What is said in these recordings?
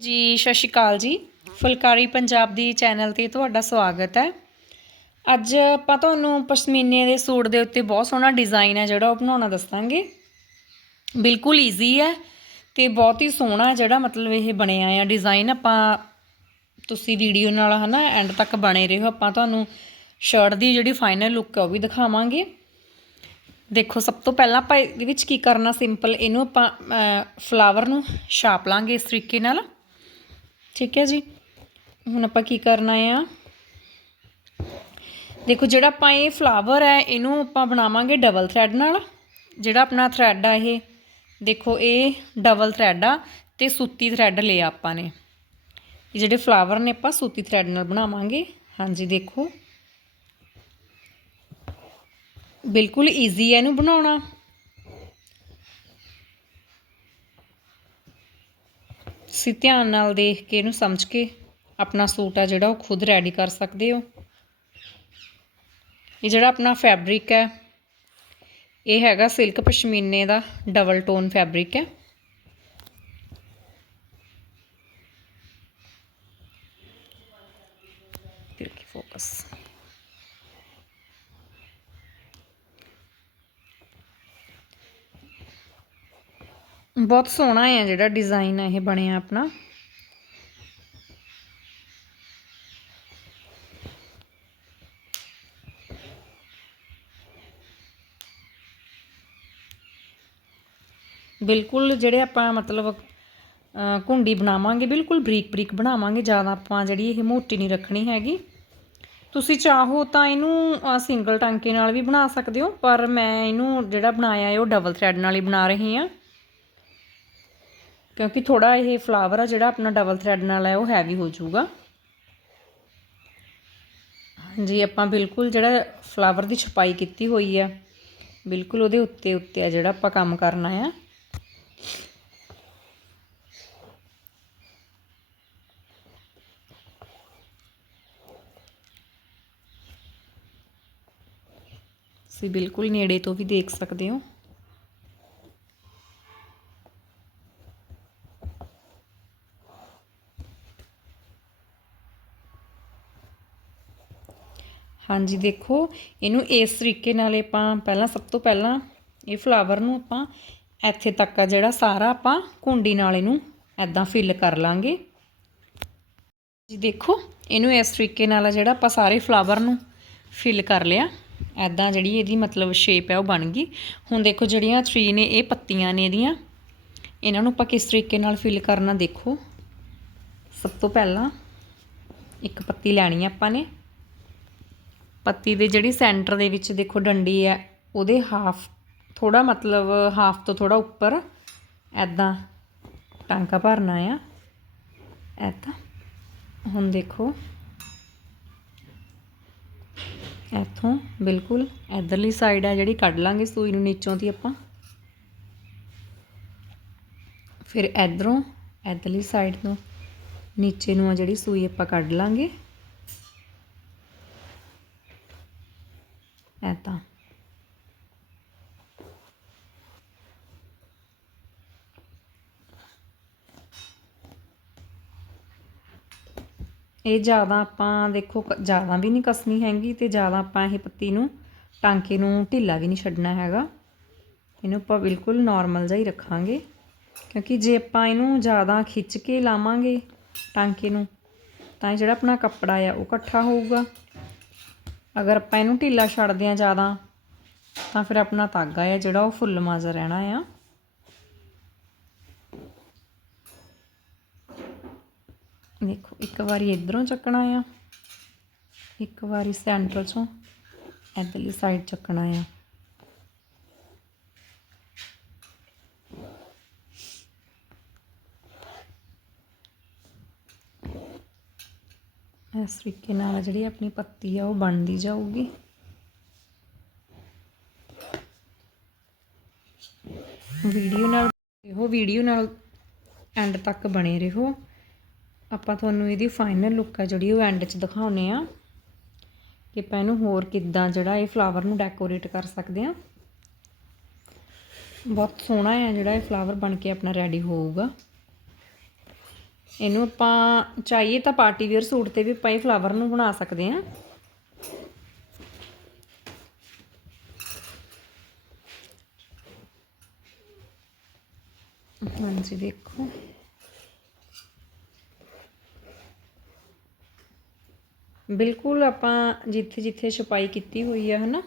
ਜੀ, ਸਤਿ ਸ਼੍ਰੀ ਅਕਾਲ ਜੀ। ਫੁਲਕਾਰੀ ਪੰਜਾਬ ਦੀ ਚੈਨਲ ਤੇ ਤੁਹਾਡਾ ਸਵਾਗਤ ਹੈ। ਅੱਜ ਆਪਾਂ ਤੁਹਾਨੂੰ ਪਸ਼ਮੀਨੇ ਦੇ ਸੂਟ ਦੇ ਉੱਤੇ ਬਹੁਤ ਸੋਹਣਾ ਡਿਜ਼ਾਈਨ ਹੈ ਜਿਹੜਾ ਉਹ ਬਣਾਉਣਾ ਦੱਸਾਂਗੇ। ਬਿਲਕੁਲ ਈਜ਼ੀ ਹੈ ਤੇ ਬਹੁਤ ਹੀ ਸੋਹਣਾ ਜਿਹੜਾ ਮਤਲਬ ਇਹ ਬਣਿਆ ਆ ਡਿਜ਼ਾਈਨ। ਆਪਾਂ ਤੁਸੀਂ ਵੀਡੀਓ ਨਾਲ ਹਨਾ ਐਂਡ ਤੱਕ ਬਣੇ ਰਹੋ। ਆਪਾਂ ਤੁਹਾਨੂੰ ਸ਼ਰਟ ਦੀ ਜਿਹੜੀ ਫਾਈਨਲ ਲੁੱਕ ਹੈ ਉਹ ਵੀ ਦਿਖਾਵਾਂਗੇ। ਦੇਖੋ, ਸਭ ਤੋਂ ਪਹਿਲਾਂ ਆਪਾਂ ਇਹਦੇ ਵਿੱਚ ਕੀ ਕਰਨਾ ਸਿੰਪਲ ਇਹਨੂੰ ਆਪਾਂ ਫਲਾਵਰ ਨੂੰ ਛਾਪ ਲਾਂਗੇ ਇਸ ਤਰੀਕੇ ਨਾਲ। ਠੀਕ ਹੈ ਜੀ। ਹੁਣ ਆਪਾਂ ਕੀ ਕਰਨਾ ਆ? ਦੇਖੋ, ਜਿਹੜਾ ਆਪਾਂ ਇਹ ਫਲਾਵਰ ਹੈ, ਇਹਨੂੰ ਆਪਾਂ ਬਣਾਵਾਂਗੇ ਡਬਲ ਥਰੈਡ ਨਾਲ। ਜਿਹੜਾ ਆਪਣਾ ਥਰੈਡ ਆ ਇਹ, ਦੇਖੋ, ਇਹ ਡਬਲ ਥਰੈਡ ਆ ਤੇ ਸੂਤੀ ਥਰੈਡ ਲਿਆ ਆਪਾਂ ਨੇ। ਇਹ ਜਿਹੜੇ ਫਲਾਵਰ ਨੇ, ਆਪਾਂ ਸੂਤੀ ਥਰੈਡ ਨਾਲ ਬਣਾਵਾਂਗੇ। ਹਾਂਜੀ, ਦੇਖੋ। ਬਿਲਕੁਲ ਈਜ਼ੀ ਹੈ ਇਹਨੂੰ ਬਣਾਉਣਾ। ਤੁਸੀਂ ਧਿਆਨ ਨਾਲ ਦੇਖ ਕੇ ਇਹਨੂੰ ਸਮਝ ਕੇ ਆਪਣਾ ਸੂਟ ਆ ਜਿਹੜਾ ਉਹ ਖੁਦ ਰੈਡੀ ਕਰ ਸਕਦੇ ਹੋ। ਇਹ ਜਿਹੜਾ ਆਪਣਾ ਫੈਬਰਿਕ ਹੈ, ਇਹ ਹੈਗਾ ਸਿਲਕ ਪਸ਼ਮੀਨੇ ਦਾ ਡਬਲ ਟੋਨ ਫੈਬਰਿਕ ਹੈ। ਫਿਰ ਫੋਕਸ ਬਹੁਤ ਸੋਹਣਾ ਹੈ ਜਿਹੜਾ ਡਿਜ਼ਾਈਨ ਇਹ ਬਣਿਆ ਆਪਣਾ। ਬਿਲਕੁਲ ਜਿਹੜੇ ਆਪਾਂ ਮਤਲਬ ਅ, ਘੁੰਡੀ ਬਣਾਵਾਂਗੇ ਬਿਲਕੁਲ ਬਰੀਕ ਬਰੀਕ ਬਣਾਵਾਂਗੇ ਜ਼ਿਆਦਾ ਆਪਾਂ ਜਿਹੜੀ ਇਹ ਮੋਟੀ ਨਹੀਂ ਰੱਖਣੀ ਹੈਗੀ। ਤੁਸੀਂ ਚਾਹੋ ਤਾਂ ਇਹਨੂੰ ਸਿੰਗਲ ਟਾਂਕੇ ਨਾਲ ਵੀ ਬਣਾ ਸਕਦੇ ਹੋ ਪਰ ਮੈਂ ਇਹਨੂੰ ਜਿਹੜਾ ਬਣਾਇਆ ਹੈ ਉਹ ਡਬਲ ਥਰੈਡ ਨਾਲ ਹੀ ਬਣਾ ਰਹੀ ਹਾਂ। ਕਿਉਂਕਿ ਥੋੜਾ ਇਹ ਫਲਾਵਰ ਆ ਜਿਹੜਾ ਆਪਣਾ ਡਬਲ ਥਰੈਡ ਨਾਲ ਹੈ, ਉਹ ਹੈਵੀ ਹੋ ਜਾਊਗਾ। ਹਾਂਜੀ, ਆਪਾਂ ਬਿਲਕੁਲ ਜਿਹੜਾ ਫਲਾਵਰ ਦੀ ਛਪਾਈ ਕੀਤੀ ਹੋਈ ਆ, ਬਿਲਕੁਲ ਉਹਦੇ ਉੱਤੇ ਉੱਤੇ ਆ ਜਿਹੜਾ ਆਪਾਂ ਕੰਮ ਕਰਨਾ ਆ। ਤੁਸੀਂ ਬਿਲਕੁਲ ਨੇੜੇ ਤੋਂ ਵੀ ਦੇਖ ਸਕਦੇ ਹੋ। ਹਾਂਜੀ, ਦੇਖੋ, ਇਹਨੂੰ ਇਸ ਤਰੀਕੇ ਨਾਲ ਆਪਾਂ ਪਹਿਲਾਂ ਸਭ ਤੋਂ ਪਹਿਲਾਂ ਇਹ ਫਲਾਵਰ ਨੂੰ ਆਪਾਂ ਇੱਥੇ ਤੱਕ ਆ ਜਿਹੜਾ ਸਾਰਾ ਆਪਾਂ ਕੁੰਡੀ ਨਾਲ ਇਹਨੂੰ ਐਦਾਂ ਫਿਲ ਕਰ ਲਾਂਗੇ। ਜੀ, ਦੇਖੋ, ਇਹਨੂੰ ਇਸ ਤਰੀਕੇ ਨਾਲ ਜਿਹੜਾ ਆਪਾਂ ਸਾਰੇ ਫਲਾਵਰ ਨੂੰ ਫਿਲ ਕਰ ਲਿਆ। ਐਦਾਂ ਜਿਹੜੀ ਇਹਦੀ ਮਤਲਬ ਸ਼ੇਪ ਹੈ ਉਹ ਬਣ ਗਈ। ਹੁਣ ਦੇਖੋ, ਜਿਹੜੀਆਂ ਟਰੀ ਨੇ, ਇਹ ਪੱਤੀਆਂ ਨੇ ਇਹਦੀਆਂ, ਇਹਨਾਂ ਨੂੰ ਆਪਾਂ ਕਿਸ ਤਰੀਕੇ ਨਾਲ ਫਿਲ ਕਰਨਾ ਦੇਖੋ। ਸਭ ਤੋਂ ਪਹਿਲਾਂ ਇੱਕ ਪੱਤੀ ਲੈਣੀ ਆ ਆਪਾਂ ਨੇ। ਪੱਤੀ ਦੇ ਜਿਹੜੀ ਸੈਂਟਰ ਦੇ ਵਿੱਚ ਦੇਖੋ ਡੰਡੀ ਹੈ, ਉਹਦੇ ਹਾਫ ਥੋੜਾ ਮਤਲਬ ਹਾਫ ਤੋਂ ਥੋੜਾ ਉੱਪਰ ਐਦਾਂ ਟਾਂਕਾ ਭਰਨਾ ਆ। ਐਦਾਂ ਹੁਣ ਦੇਖੋ। ਇੱਥੋਂ ਬਿਲਕੁਲ ਇਧਰਲੀ ਸਾਈਡ ਆ ਜਿਹੜੀ ਕੱਢ ਲਾਂਗੇ ਸੂਈ ਨੂੰ ਨੀਚੋਂ ਦੀ ਆਪਾਂ। ਫਿਰ ਇਧਰੋਂ, ਇਧਰਲੀ ਸਾਈਡ ਤੋਂ ਨੀਚੇ ਨੂੰ ਆ ਜਿਹੜੀ ਸੂਈ ਆਪਾਂ ਕੱਢ ਲਾਂਗੇ ਐਦਾਂ ਇਹ ਜ਼ਿਆਦਾ ਆਪਾਂ ਦੇਖੋ, ਕ- ਜ਼ਿਆਦਾ ਵੀ ਨਹੀਂ ਕਸਣੀ ਹੈਗੀ ਤੇ ਜ਼ਿਆਦਾ ਆਪਾਂ ਇਹ ਪੱਤੀ ਨੂੰ ਟਾਂਕੇ ਨੂੰ ਢਿੱਲਾ ਵੀ ਨਹੀਂ ਛੱਡਣਾ ਹੈਗਾ। ਇਹਨੂੰ ਆਪਾਂ ਬਿਲਕੁਲ ਨਾਰਮਲ ਜਿਹਾ ਹੀ ਰੱਖਾਂਗੇ। ਕਿਉਂਕਿ ਜੇ ਆਪਾਂ ਇਹਨੂੰ ਜ਼ਿਆਦਾ ਖਿੱਚ ਕੇ ਲਾਵਾਂਗੇ ਟਾਂਕੇ ਨੂੰ, ਤਾਂ ਇਹ ਜਿਹੜਾ ਆਪਣਾ ਕੱਪੜਾ ਆ, ਉਹ ਇਕੱਠਾ ਹੋਊਗਾ। ਅਗਰ ਆਪਾਂ ਇਹਨੂੰ ਢਿੱਲਾ ਛੱਡਦੇ ਆ ਜ਼ਿਆਦਾ, ਤਾਂ ਫਿਰ ਆਪਣਾ ਧਾਗਾ ਆ ਜਿਹੜਾ, ਉਹ ਫੁੱਲ ਮਾਜ਼ਾ ਰਹਿਣਾ ਆ। ਦੇਖੋ, ਇੱਕ ਵਾਰੀ ਇਧਰੋਂ ਚੱਕਣਾ ਆ। ਇੱਕ ਵਾਰੀ ਸੈਂਟਰ ਚੋਂ ਇਧਰਲੀ ਸਾਈਡ ਚੱਕਣਾ ਆ। ਇਸ ਤਰੀਕੇ ਨਾਲ ਜਿਹੜੀ ਆਪਣੀ ਪੱਤੀ ਆ, ਉਹ ਬਣਦੀ ਜਾਊਗੀ। ਵੀਡੀਓ ਨਾਲ ਇਹੋ ਵੀਡੀਓ ਨਾਲ ਐਂਡ ਤੱਕ ਬਣੇ ਰਹੋ। ਆਪਾਂ ਤੁਹਾਨੂੰ ਇਹਦੀ ਫਾਈਨਲ ਲੁੱਕ ਆ ਜਿਹੜੀ ਉਹ ਐਂਡ 'ਚ ਦਿਖਾਉਨੇ ਆ ਕਿ ਆਪਾਂ ਇਹਨੂੰ ਹੋਰ ਕਿੱਦਾਂ ਜਿਹੜਾ ਇਹ ਫਲਾਵਰ ਨੂੰ ਡੈਕੋਰੇਟ ਕਰ ਸਕਦੇ ਆ। ਬਹੁਤ ਸੋਹਣਾ ਹੈ ਜਿਹੜਾ ਇਹ ਫਲਾਵਰ ਬਣ ਕੇ ਆਪਣਾ ਰੈਡੀ ਹੋਊਗਾ। ਇਹਨੂੰ ਆਪਾਂ ਚਾਹੀਏ ਤਾਂ ਪਾਰਟੀ ਵੇਅਰ ਸੂਟ ਤੇ ਵੀ ਆਪਾਂ ਇਹ ਫਲਾਵਰ ਨੂੰ ਬਣਾ ਸਕਦੇ ਹਾਂ ਹਾਂਜੀ, ਦੇਖੋ। ਬਿਲਕੁਲ ਆਪਾਂ ਜਿੱਥੇ ਜਿੱਥੇ ਛਪਾਈ ਕੀਤੀ ਹੋਈ ਆ ਹਨਾ,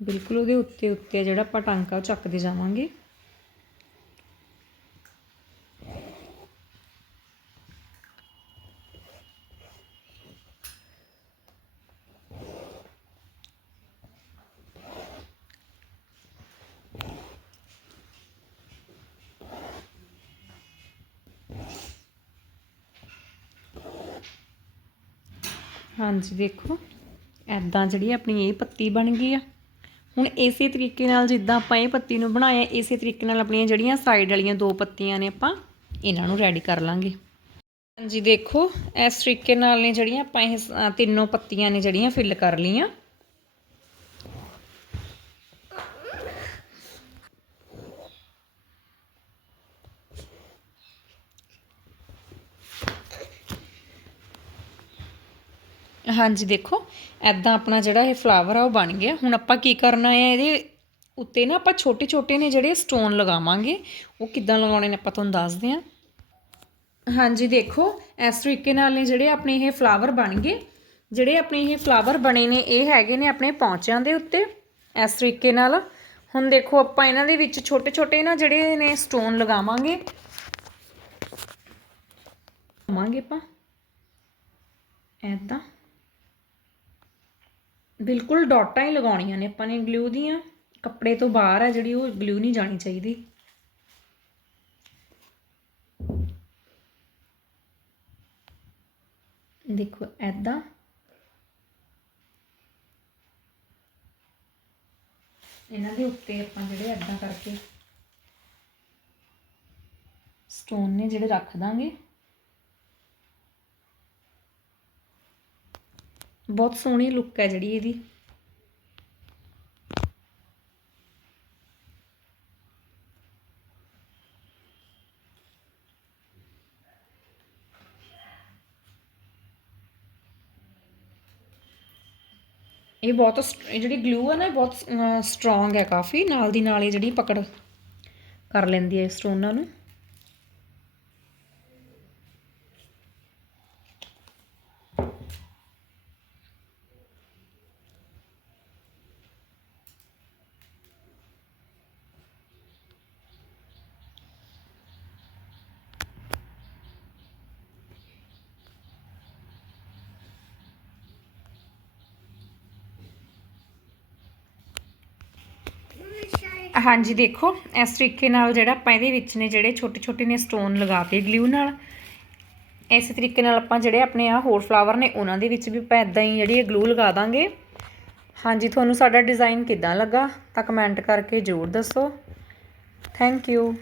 ਬਿਲਕੁਲ ਉਹਦੇ ਉੱਤੇ ਉੱਤੇ ਜਿਹੜਾ ਆਪਾਂ ਟਾਂਕਾ ਉਹ ਚੱਕਦੇ ਜਾਵਾਂਗੇ। ਹਾਂਜੀ ਦੇਖੋ ਐਦਾਂ ਜਿਹੜੀ ਆਪਣੀ ਇਹ ਪੱਤੀ ਬਣ ਗਈ ਆ। ਹੁਣ ਇਸੇ ਤਰੀਕੇ ਨਾਲ ਜਿੱਦਾਂ ਆਪਾਂ ਇਹ ਪੱਤੀ ਨੂੰ ਬਣਾਇਆ, ਇਸੇ ਤਰੀਕੇ ਨਾਲ ਆਪਣੀਆਂ ਜਿਹੜੀਆਂ ਸਾਈਡ ਵਾਲੀਆਂ ਦੋ ਪੱਤੀਆਂ ਨੇ ਆਪਾਂ ਇਹਨਾਂ ਨੂੰ ਰੈਡੀ ਕਰ ਲਾਂਗੇ। ਹਾਂਜੀ ਦੇਖੋ ਇਸ ਤਰੀਕੇ ਨਾਲ ਨੇ ਜਿਹੜੀਆਂ ਆਪਾਂ ਇਹ ਤਿੰਨੋਂ ਪੱਤੀਆਂ ਨੇ ਜਿਹੜੀਆਂ ਫਿਲ ਕਰ ਲਈਆਂ। ਹਾਂਜੀ, ਦੇਖੋ ਐਦਾਂ ਆਪਣਾ ਜਿਹੜਾ ਇਹ ਫਲਾਵਰ ਆ, ਉਹ ਬਣ ਗਿਆ। ਹੁਣ ਆਪਾਂ ਕੀ ਕਰਨਾ ਹੈ, ਇਹਦੇ ਉੱਤੇ ਨਾ ਆਪਾਂ ਛੋਟੇ ਛੋਟੇ ਨੇ ਜਿਹੜੇ ਸਟੋਨ ਲਗਾਵਾਂਗੇ, ਉਹ ਕਿੱਦਾਂ ਲਗਾਉਣੇ ਨੇ ਆਪਾਂ ਤੁਹਾਨੂੰ ਦੱਸਦੇ ਹਾਂ। ਹਾਂਜੀ, ਦੇਖੋ, ਇਸ ਤਰੀਕੇ ਨਾਲ ਨੇ ਜਿਹੜੇ ਆਪਣੇ ਇਹ ਫਲਾਵਰ ਬਣ ਗਏ। ਜਿਹੜੇ ਆਪਣੇ ਇਹ ਫਲਾਵਰ ਬਣੇ ਨੇ, ਇਹ ਹੈਗੇ ਨੇ ਆਪਣੇ ਪੌਂਚਿਆਂ ਦੇ ਉੱਤੇ, ਇਸ ਤਰੀਕੇ ਨਾਲ। ਹੁਣ ਦੇਖੋ, ਆਪਾਂ ਇਹਨਾਂ ਦੇ ਵਿੱਚ ਛੋਟੇ ਛੋਟੇ ਨਾ ਜਿਹੜੇ ਨੇ ਸਟੋਨ ਲਗਾਵਾਂਗੇ। ਲਗਾਵਾਂਗੇ ਆਪਾਂ। ਐਦਾਂ ਬਿਲਕੁਲ ਡਾਟਾਂ ਹੀ ਲਗਾਉਣੀਆਂ ਨੇ, ਆਪਾਂ ਨੇ ਗਲੂ ਦੀਆਂ, ਕੱਪੜੇ ਤੋਂ ਬਾਹਰ ਆ ਜਿਹੜੀ ਉਹ ਗਲੂ ਨਹੀਂ ਜਾਣੀ ਚਾਹੀਦੀ। ਦੇਖੋ ਐਦਾਂ ਇਹਨਾਂ ਦੇ ਉੱਤੇ ਆਪਾਂ ਜਿਹੜੇ ਐਦਾਂ ਕਰਕੇ ਸਟੋਨ ਨੇ ਜਿਹੜੇ ਰੱਖ ਦਾਂਗੇ। ਬਹੁਤ ਸੋਹਣੀ ਲੁੱਕ ਹੈ ਜਿਹੜੀ ਇਹਦੀ। ਇਹ ਬਹੁਤ ਇਹ ਜਿਹੜੀ ਗਲੂ ਹੈ ਨਾ, ਇਹ ਬਹੁਤ ਸਟਰੋਂਗ ਹੈ ਕਾਫੀ। ਨਾਲ ਦੀ ਨਾਲ ਇਹ ਜਿਹੜੀ ਪਕੜ ਕਰ ਲੈਂਦੀ ਹੈ ਸਟੋਨਾਂ ਨੂੰ ਹਾਂਜੀ, ਦੇਖੋ, ਇਸ ਤਰੀਕੇ ਨਾਲ ਜਿਹੜਾ ਆਪਾਂ ਇਹਦੇ ਵਿੱਚ ਨੇ, ਜਿਹੜੇ ਛੋਟੇ ਛੋਟੇ ਨੇ ਸਟੋਨ ਲਗਾਤੇ ਗਲੂ ਨਾਲ, ਇਸੇ ਤਰੀਕੇ ਨਾਲ ਆਪਾਂ ਜਿਹੜੇ ਆਪਣੇ ਆ ਹੋਰ ਫਲਾਵਰ ਨੇ, ਉਹਨਾਂ ਦੇ ਵਿੱਚ ਵੀ ਆਪਾਂ ਇਦਾਂ ਹੀ ਜਿਹੜੀ ਗਲੂ ਲਗਾ ਦਾਂਗੇ। ਹਾਂਜੀ, ਤੁਹਾਨੂੰ ਸਾਡਾ ਡਿਜ਼ਾਈਨ ਕਿੱਦਾਂ ਲੱਗਾ, ਤਾਂ ਕਮੈਂਟ ਕਰਕੇ ਜ਼ਰੂਰ ਦੱਸੋ। Thank you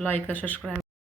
like subscribe